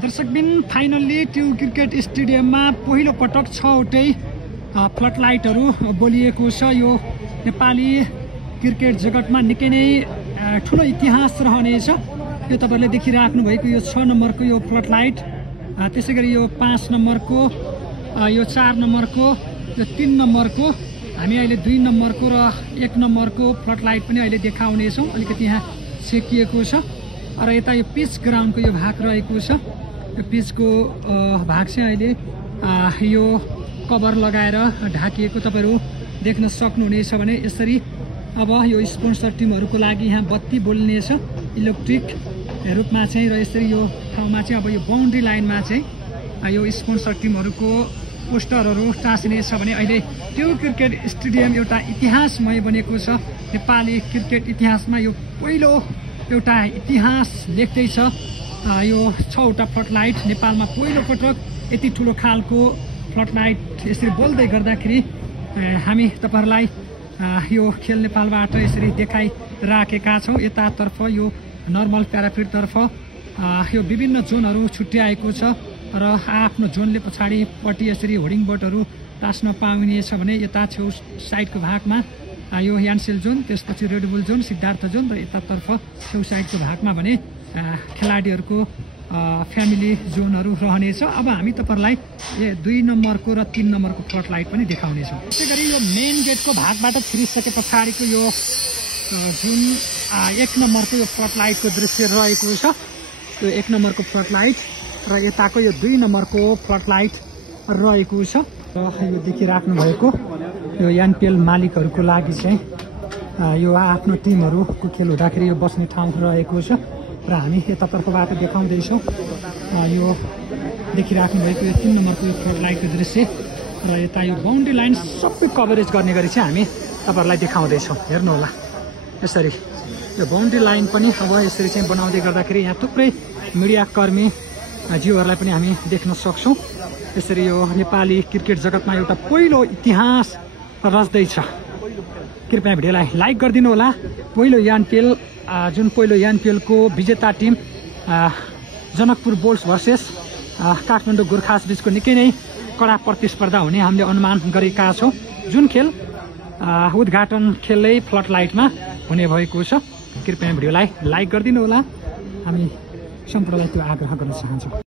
दर्शकबिन finally ट्यु cricket स्टेडियममा पहिलो पटक 6वटै फ्लड लाइटहरू बोलिएको छ। यो नेपाली क्रिकेट जगतमा निकै नै ठुलो इतिहास रहनेछ। यो तपाईहरुले देखिराख्नु भएको यो 6 नम्बरको यो फ्लड लाइट, त्यसैगरी यो 5 नम्बरको, यो 4 नम्बरको, यो 3 नम्बरको, हामी अहिले 2 नम्बरको र 1 नम्बरको फ्लड लाइट पनि अहिले देखाउनेछौँ। अलिकति यहाँ सेकिएको छ र यता यो पिच ग्राउन्डको यो भाग रहेको छ। यो पिचको भाग चाहिँ अहिले यो कभर लगाएर ढाकिएको तपाईहरु देख्न सक्नुहुनेछ। भने यसरी अब यो स्पोन्सर टिमहरुको लागि यहाँ बत्ती बोल्नेछ इलेक्ट्रिक रूपमा चाहिँ, र यसरी यो ठाउँमा चाहिँ अब यो बाउन्ड्री लाइनमा चाहिँ यो स्पोन्सर टिमहरुको पोस्टरहरू टाँसिनेछ। भने अहिले ट्यु क्रिकेट स्टेडियम एउटा इतिहासमय बनेको छ। नेपाली क्रिकेट इतिहासमा यो पहिलो एउटा इतिहास लेख्दैछ। यो 6वटा फ्लड लाइट नेपालमा पहिलो पटक यति ठुलो खालको फ्लड लाइट यसरी बोल्दै गर्दाखेरि हामी तपाईहरुलाई यो खेल नेपालबाट यसरी देखाइराखेका छौँ। यतातर्फ यो नर्मल प्याराफिटतर्फ यो विभिन्न जोनहरू छुट्याएको छ र आफ्नो जोनले पछाडिपट्टि यसरी होर्डिङ बोर्डहरू टाँस्न पाइनेछ। भने यता छेउ साइडको भागमा यो यान्सेल जोन, त्यसपछि red bull John, Siddhartha John, र यतातर्फ छेउ साइडको भागमा भने खेलाडीहरूको फ्यामिली जोनहरू रहनेछ। अब हामी तपाईहरुलाई 2 नम्बरको र 3 नम्बरको फ्लड लाइट पनि देखाउनेछौँ। त्यसैगरी यो मेन गेटको भागबाट छिरिसके पछाडिको यो जुन 1 नम्बरको यो फ्लड लाइटको दृश्य रहेको छ, यो 1 नम्बरको फ्लड लाइट र यताको यो 2 नम्बरको फ्लड लाइट रहेको छ। र यो देखिराख्नु भएको यो एनपिएल मालिकहरूको लागि चाहिँ यो आफ्नो टिमहरूको खेल हुँदाखेरि यो बस्ने ठाउँ रहेको छ र हामी यतातर्फबाट देखाउँदैछौँ। यो देखिराख्नु भएको यो 3 नम्बरको यो फ्लड लाइटको दृश्य र यता यो बाउन्ड्री लाइन सबै कभरेज गर्ने गरी चाहिँ हामी तपाईहरुलाई देखाउँदैछौँ। हेर्नु होला, यसरी यो बाउन्ड्री लाइन पनि अब यसरी चाहिँ बनाउँदै गर्दाखेरि यहाँ थुप्रै मिडियाकर्मी जीवहरूलाई पनि हामी देख्न सक्छौँ। यसरी यो नेपाली क्रिकेट जगतमा एउटा पहिलो इतिहास रच्दैछ। कृपया भिडियोलाई लाइक गरिदिनु होला। पहिलो एनपिएल जुन पहिलो एनपिएलको विजेता team Janakpur bolts versus Kathmandu Gurkhas बीचको निकै नै कडा प्रतिस्पर्धा हुने हामीले अनुमान गरेका छौँ। जुन खेल उद्घाटन खेलै फ्लड लाइटमा हुने भएको छ। कृपया भिडियोलाई लाइक गरिदिनु होला। हामी सम्पूर्णलाई त्यो आग्रह गर्न चाहन्छौँ।